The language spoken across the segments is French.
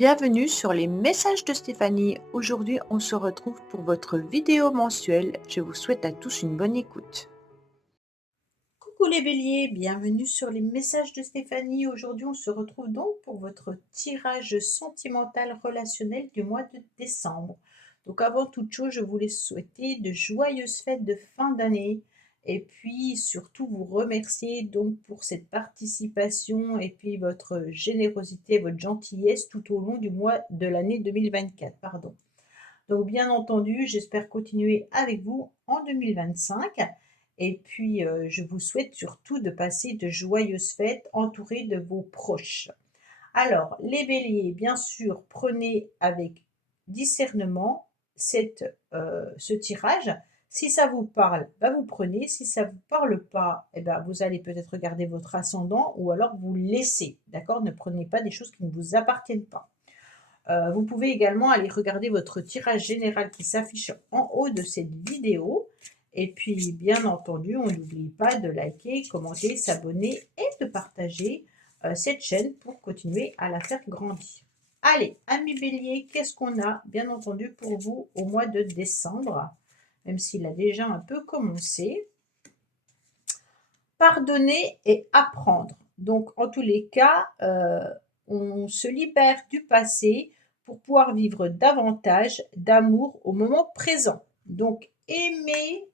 Bienvenue sur les messages de Stéphanie. Aujourd'hui, on se retrouve pour votre vidéo mensuelle. Je vous souhaite à tous une bonne écoute. Coucou les béliers, bienvenue sur les messages de Stéphanie. Aujourd'hui, on se retrouve donc pour votre tirage sentimental relationnel du mois de décembre. Donc avant toute chose, je voulais souhaiter de joyeuses fêtes de fin d'année et puis surtout vous remercier donc pour cette participation et puis votre générosité, votre gentillesse tout au long du mois de l'année 2024, pardon. Donc bien entendu, j'espère continuer avec vous en 2025 et puis, je vous souhaite surtout de passer de joyeuses fêtes entourés de vos proches. Alors les béliers, bien sûr, prenez avec discernement ce tirage. Si ça vous parle, bah, vous prenez, si ça ne vous parle pas, et ben, vous allez peut-être regarder votre ascendant ou alors vous laissez, d'accord? Ne prenez pas des choses qui ne vous appartiennent pas. Vous pouvez également aller regarder votre tirage général qui s'affiche en haut de cette vidéo. Et puis, bien entendu, on n'oublie pas de liker, commenter, s'abonner et de partager cette chaîne pour continuer à la faire grandir. Allez, amis bélier, qu'est-ce qu'on a, bien entendu, pour vous au mois de décembre, même s'il a déjà un peu commencé? Pardonner et apprendre. Donc, en tous les cas, on se libère du passé pour pouvoir vivre davantage d'amour au moment présent. Donc, aimez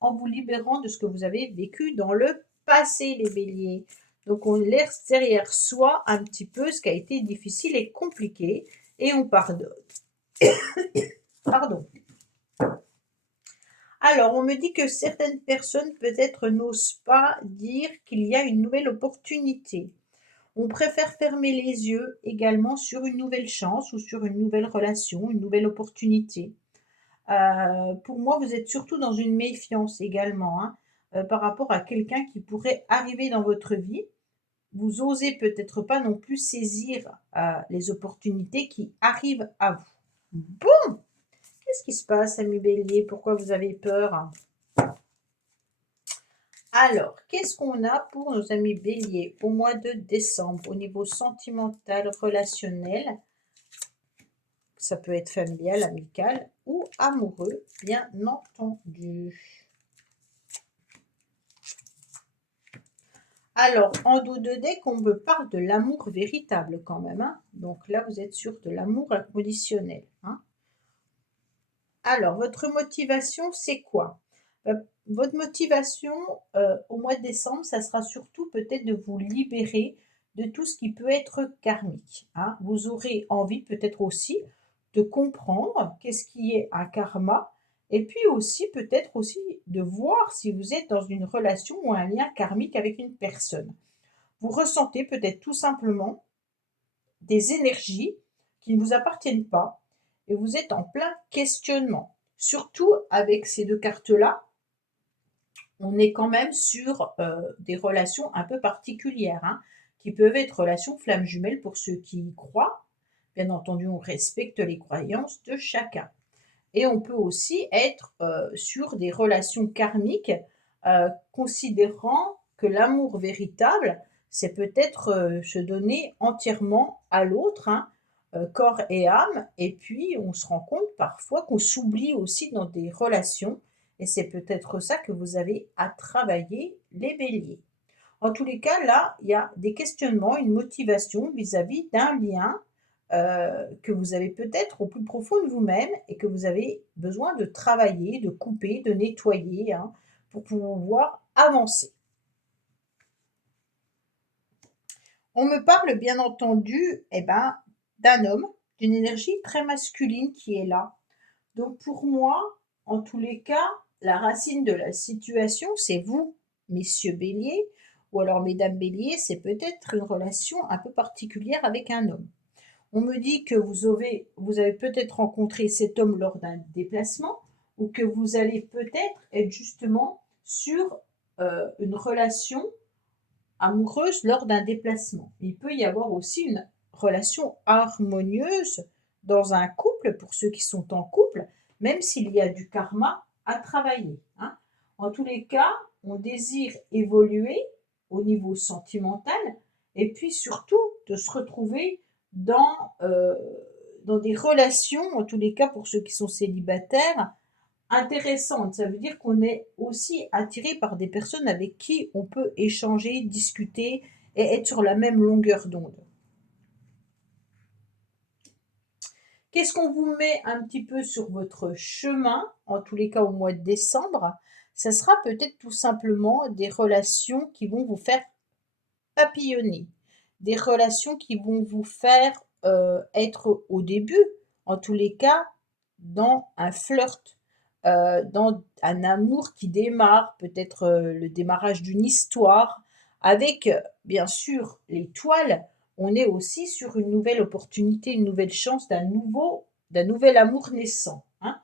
en vous libérant de ce que vous avez vécu dans le passé, les béliers. Donc, on laisse derrière soi un petit peu ce qui a été difficile et compliqué et on pardonne. Pardon. Alors, on me dit que certaines personnes peut-être n'osent pas dire qu'il y a une nouvelle opportunité. On préfère fermer les yeux également sur une nouvelle chance ou sur une nouvelle relation, une nouvelle opportunité. Pour moi, vous êtes surtout dans une méfiance également, hein, par rapport à quelqu'un qui pourrait arriver dans votre vie. Vous osez peut-être pas non plus saisir, les opportunités qui arrivent à vous. Bon! Qu'est-ce qui se passe, ami bélier? Pourquoi vous avez peur? Alors, qu'est-ce qu'on a pour nos amis béliers au mois de décembre au niveau sentimental, relationnel? Ça peut être familial, amical ou amoureux, bien entendu. Alors, en dos de deck, on me parle de l'amour véritable quand même, hein. Donc là, vous êtes sur de l'amour inconditionnel, hein. Alors, votre motivation, c'est quoi? Votre motivation, au mois de décembre, ça sera surtout peut-être de vous libérer de tout ce qui peut être karmique, hein. Vous aurez envie peut-être aussi de comprendre qu'est-ce qui est un karma et puis aussi peut-être aussi de voir si vous êtes dans une relation ou un lien karmique avec une personne. Vous ressentez peut-être tout simplement des énergies qui ne vous appartiennent pas et vous êtes en plein questionnement. Surtout avec ces 2 cartes-là, on est quand même sur, des relations un peu particulières, hein, qui peuvent être relations flammes jumelles pour ceux qui y croient. Bien entendu, on respecte les croyances de chacun et on peut aussi être, sur des relations karmiques, considérant que l'amour véritable, c'est peut-être, se donner entièrement à l'autre, hein, corps et âme et puis on se rend compte parfois qu'on s'oublie aussi dans des relations et c'est peut-être ça que vous avez à travailler, les béliers. En tous les cas, là, il y a des questionnements, une motivation vis-à-vis d'un lien, que vous avez peut-être au plus profond de vous-même et que vous avez besoin de travailler, de couper, de nettoyer, hein, pour pouvoir avancer. On me parle bien entendu, eh ben, d'un homme, d'une énergie très masculine qui est là. Donc pour moi, en tous les cas, la racine de la situation, c'est vous, messieurs béliers, ou alors mesdames béliers, c'est peut-être une relation un peu particulière avec un homme. On me dit que vous avez peut-être rencontré cet homme lors d'un déplacement ou que vous allez peut-être être justement sur une relation amoureuse lors d'un déplacement. Il peut y avoir aussi une relation harmonieuse dans un couple, pour ceux qui sont en couple, même s'il y a du karma à travailler, hein. En tous les cas, on désire évoluer au niveau sentimental et puis surtout de se retrouver dans, dans des relations, en tous les cas pour ceux qui sont célibataires, intéressantes. Ça veut dire qu'on est aussi attiré par des personnes avec qui on peut échanger, discuter et être sur la même longueur d'onde. Qu'est-ce qu'on vous met un petit peu sur votre chemin, en tous les cas au mois de décembre? Ça sera peut-être tout simplement des relations qui vont vous faire papillonner, des relations qui vont vous faire, être au début, en tous les cas, dans un flirt, dans un amour qui démarre, peut-être, le démarrage d'une histoire avec, bien sûr, l'étoile. On est aussi sur une nouvelle opportunité, une nouvelle chance d'un nouvel amour naissant, hein.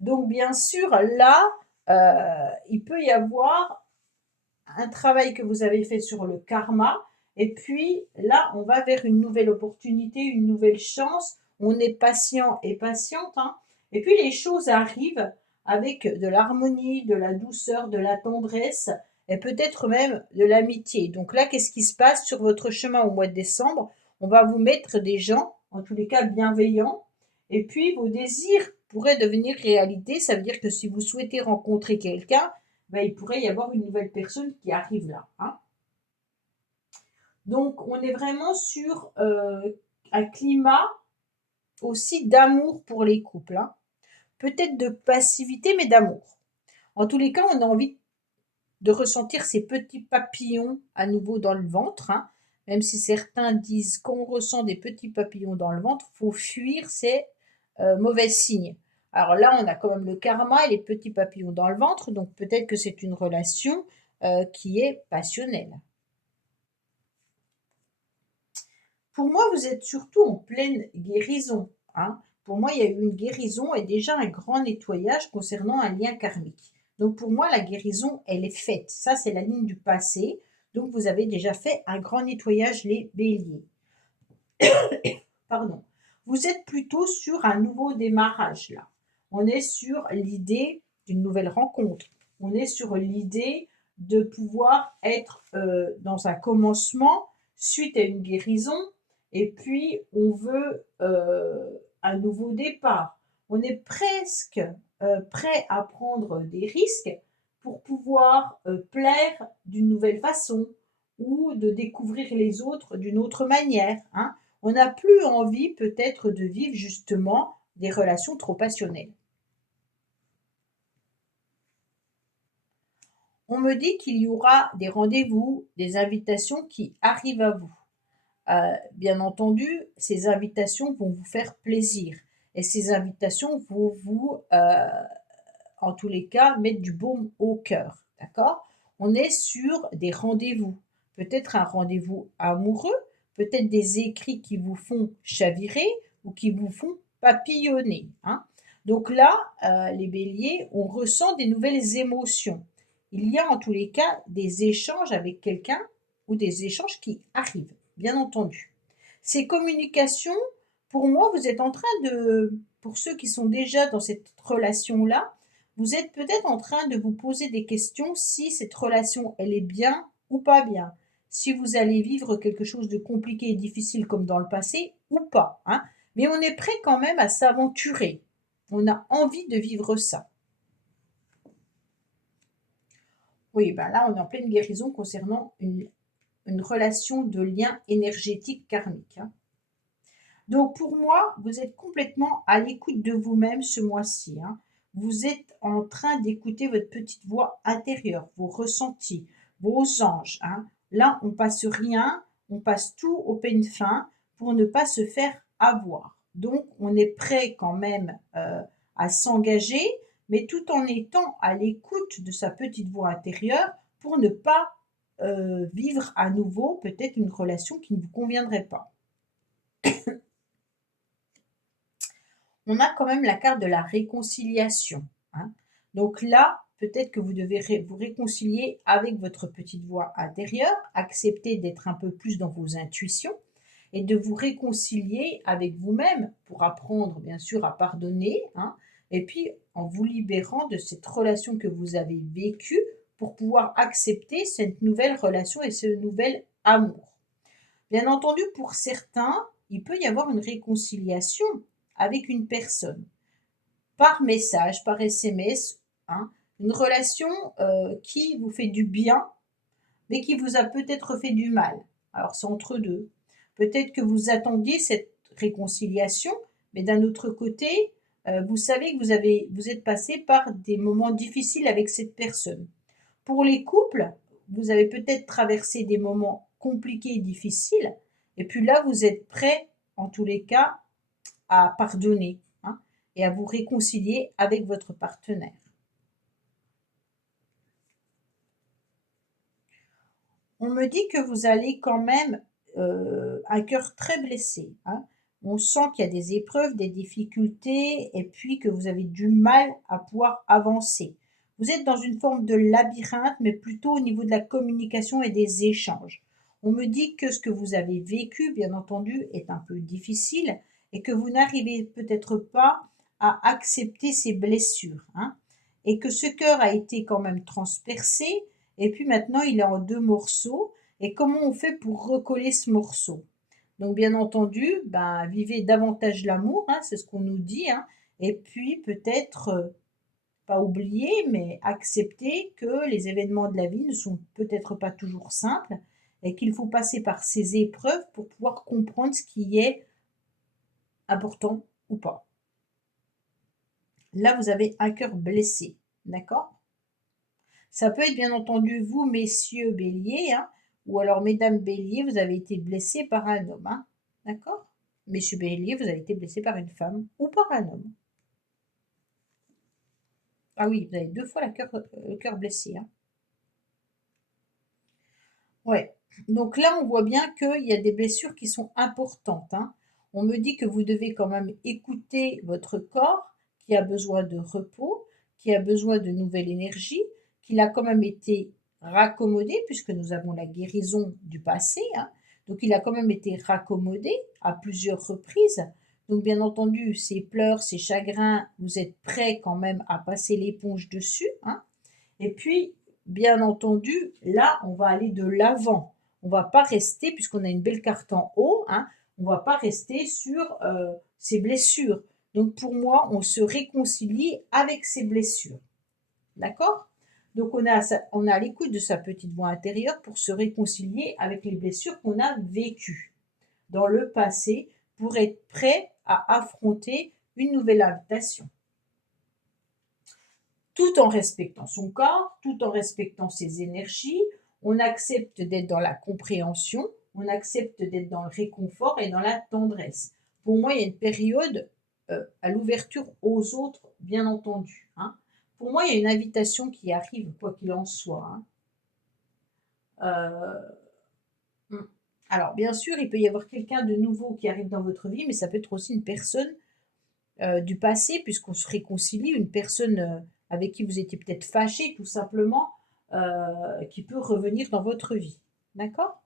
Donc bien sûr, là, il peut y avoir un travail que vous avez fait sur le karma. Et puis là, on va vers une nouvelle opportunité, une nouvelle chance. On est patient et patiente, hein. Et puis les choses arrivent avec de l'harmonie, de la douceur, de la tendresse et peut-être même de l'amitié. Donc là, qu'est-ce qui se passe sur votre chemin au mois de décembre? On va vous mettre des gens, en tous les cas bienveillants, et puis vos désirs pourraient devenir réalité. Ça veut dire que si vous souhaitez rencontrer quelqu'un, ben, il pourrait y avoir une nouvelle personne qui arrive là, hein. Donc, on est vraiment sur un climat aussi d'amour pour les couples, hein. Peut-être de passivité, mais d'amour. En tous les cas, on a envie de ressentir ces petits papillons à nouveau dans le ventre, hein. Même si certains disent qu'on ressent des petits papillons dans le ventre, faut fuir ces mauvais signes. Alors là, on a quand même le karma et les petits papillons dans le ventre, donc peut-être que c'est une relation qui est passionnelle. Pour moi, vous êtes surtout en pleine guérison, hein. Pour moi, il y a eu une guérison et déjà un grand nettoyage concernant un lien karmique. Donc pour moi, la guérison, elle est faite. Ça, c'est la ligne du passé. Donc vous avez déjà fait un grand nettoyage, les béliers. Pardon. Vous êtes plutôt sur un nouveau démarrage là. On est sur l'idée d'une nouvelle rencontre. On est sur l'idée de pouvoir être dans un commencement suite à une guérison et puis on veut un nouveau départ. On est presque prêt à prendre des risques pour pouvoir plaire d'une nouvelle façon ou de découvrir les autres d'une autre manière, hein. On n'a plus envie peut-être de vivre justement des relations trop passionnelles. On me dit qu'il y aura des rendez-vous, des invitations qui arrivent à vous. Bien entendu, ces invitations vont vous faire plaisir et ces invitations vont vous, en tous les cas, mettre du baume au cœur, d'accord? On est sur des rendez-vous, peut-être un rendez-vous amoureux, peut-être des écrits qui vous font chavirer ou qui vous font papillonner, hein. Donc là, les béliers, on ressent des nouvelles émotions. Il y a en tous les cas des échanges avec quelqu'un ou des échanges qui arrivent, bien entendu. Ces communications, pour moi, vous êtes en train de, pour ceux qui sont déjà dans cette relation-là, vous êtes peut-être en train de vous poser des questions si cette relation, elle est bien ou pas bien. Si vous allez vivre quelque chose de compliqué et difficile comme dans le passé ou pas, hein. Mais on est prêt quand même à s'aventurer. On a envie de vivre ça. Oui, ben là, on est en pleine guérison concernant une relation de lien énergétique karmique, hein. Donc pour moi, vous êtes complètement à l'écoute de vous-même ce mois-ci, hein. Vous êtes en train d'écouter votre petite voix intérieure, vos ressentis, vos anges, hein. Là, on passe rien, on passe tout au peigne fin pour ne pas se faire avoir. Donc on est prêt quand même à s'engager, mais tout en étant à l'écoute de sa petite voix intérieure pour ne pas vivre à nouveau peut-être une relation qui ne vous conviendrait pas. On a quand même la carte de la réconciliation, hein. Donc là, peut-être que vous devez vous réconcilier avec votre petite voix intérieure, accepter d'être un peu plus dans vos intuitions et de vous réconcilier avec vous-même pour apprendre bien sûr à pardonner, hein, et puis en vous libérant de cette relation que vous avez vécue pour pouvoir accepter cette nouvelle relation et ce nouvel amour. Bien entendu, pour certains, il peut y avoir une réconciliation avec une personne, par message, par SMS, hein. Une relation qui vous fait du bien, mais qui vous a peut-être fait du mal. Alors c'est entre deux. Peut-être que vous attendiez cette réconciliation, mais d'un autre côté, vous savez que vous êtes passé par des moments difficiles avec cette personne. Pour les couples, vous avez peut-être traversé des moments compliqués et difficiles, et puis là, vous êtes prêts, en tous les cas, à pardonner, hein, et à vous réconcilier avec votre partenaire. On me dit que vous allez quand même, un cœur très blessé, hein. On sent qu'il y a des épreuves, des difficultés et puis que vous avez du mal à pouvoir avancer. Vous êtes dans une forme de labyrinthe, mais plutôt au niveau de la communication et des échanges. On me dit que ce que vous avez vécu, bien entendu, est un peu difficile et que vous n'arrivez peut-être pas à accepter ces blessures, hein, et que ce cœur a été quand même transpercé et puis maintenant, il est en 2 morceaux et comment on fait pour recoller ce morceau? Donc bien entendu, ben, vivez davantage l'amour, hein, c'est ce qu'on nous dit, hein, et puis peut-être, pas oublier, mais accepter que les événements de la vie ne sont peut-être pas toujours simples et qu'il faut passer par ces épreuves pour pouvoir comprendre ce qui est important ou pas. Là, vous avez un cœur blessé, d'accord? Ça peut être bien entendu vous, messieurs béliers, hein, ou alors mesdames béliers, vous avez été blessés par un homme, hein, d'accord? Messieurs béliers, vous avez été blessés par une femme ou par un homme. Ah oui, vous avez 2 fois le cœur blessé, hein. Ouais. Donc là, on voit bien qu'il y a des blessures qui sont importantes, hein. On me dit que vous devez quand même écouter votre corps qui a besoin de repos, qui a besoin de nouvelle énergie, qu'il a quand même été raccommodé puisque nous avons la guérison du passé, hein. Donc il a quand même été raccommodé à plusieurs reprises. Donc bien entendu, ces pleurs, ces chagrins, vous êtes prêts quand même à passer l'éponge dessus, hein. Et puis, bien entendu, là, on va aller de l'avant. On va pas rester, puisqu'on a une belle carte en haut, hein, on va pas rester sur ces blessures. Donc pour moi, on se réconcilie avec ces blessures. D'accord? Donc on a l'écoute de sa petite voix intérieure pour se réconcilier avec les blessures qu'on a vécues dans le passé pour être prêt à affronter une nouvelle invitation, tout en respectant son corps, tout en respectant ses énergies. On accepte d'être dans la compréhension, on accepte d'être dans le réconfort et dans la tendresse. Pour moi, il y a une période à l'ouverture aux autres, bien entendu, hein. Pour moi, il y a une invitation qui arrive, quoi qu'il en soit, hein. Mm. Alors, bien sûr, il peut y avoir quelqu'un de nouveau qui arrive dans votre vie, mais ça peut être aussi une personne du passé, puisqu'on se réconcilie, une personne avec qui vous étiez peut-être fâché, tout simplement, qui peut revenir dans votre vie. D'accord?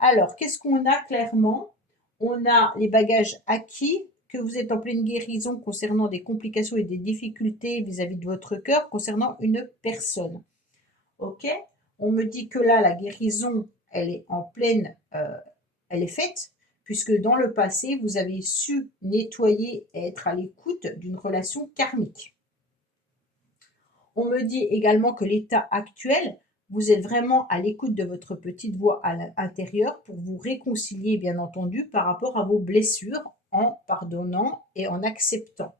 Alors, qu'est-ce qu'on a clairement? On a les bagages acquis, que vous êtes en pleine guérison concernant des complications et des difficultés vis-à-vis de votre cœur concernant une personne. Ok? On me dit que là, la guérison, elle est en pleine, elle est faite, puisque dans le passé, vous avez su nettoyer et être à l'écoute d'une relation karmique. On me dit également que l'état actuel, vous êtes vraiment à l'écoute de votre petite voix à l'intérieur pour vous réconcilier, bien entendu, par rapport à vos blessures en pardonnant et en acceptant.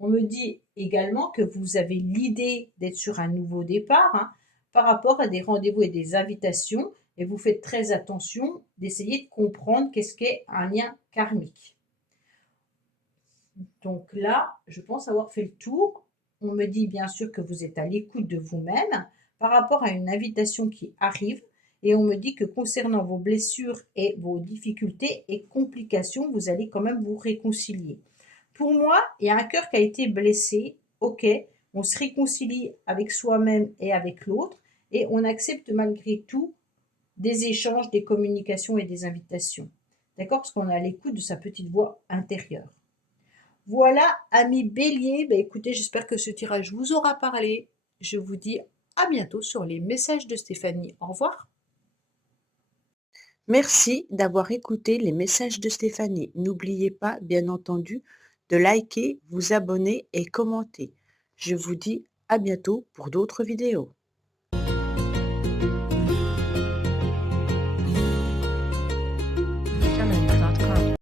On me dit également que vous avez l'idée d'être sur un nouveau départ, hein, par rapport à des rendez-vous et des invitations, et vous faites très attention d'essayer de comprendre qu'est-ce qu'est un lien karmique. Donc là, je pense avoir fait le tour. On me dit bien sûr que vous êtes à l'écoute de vous-même par rapport à une invitation qui arrive, et on me dit que concernant vos blessures et vos difficultés et complications, vous allez quand même vous réconcilier. Pour moi, il y a un cœur qui a été blessé, ok, on se réconcilie avec soi-même et avec l'autre, et on accepte malgré tout des échanges, des communications et des invitations. D'accord? Parce qu'on est à l'écoute de sa petite voix intérieure. Voilà, amis bélier, bah écoutez, j'espère que ce tirage vous aura parlé. Je vous dis à bientôt sur les messages de Stéphanie. Au revoir. Merci d'avoir écouté les messages de Stéphanie. N'oubliez pas, bien entendu, de liker, vous abonner et commenter. Je vous dis à bientôt pour d'autres vidéos.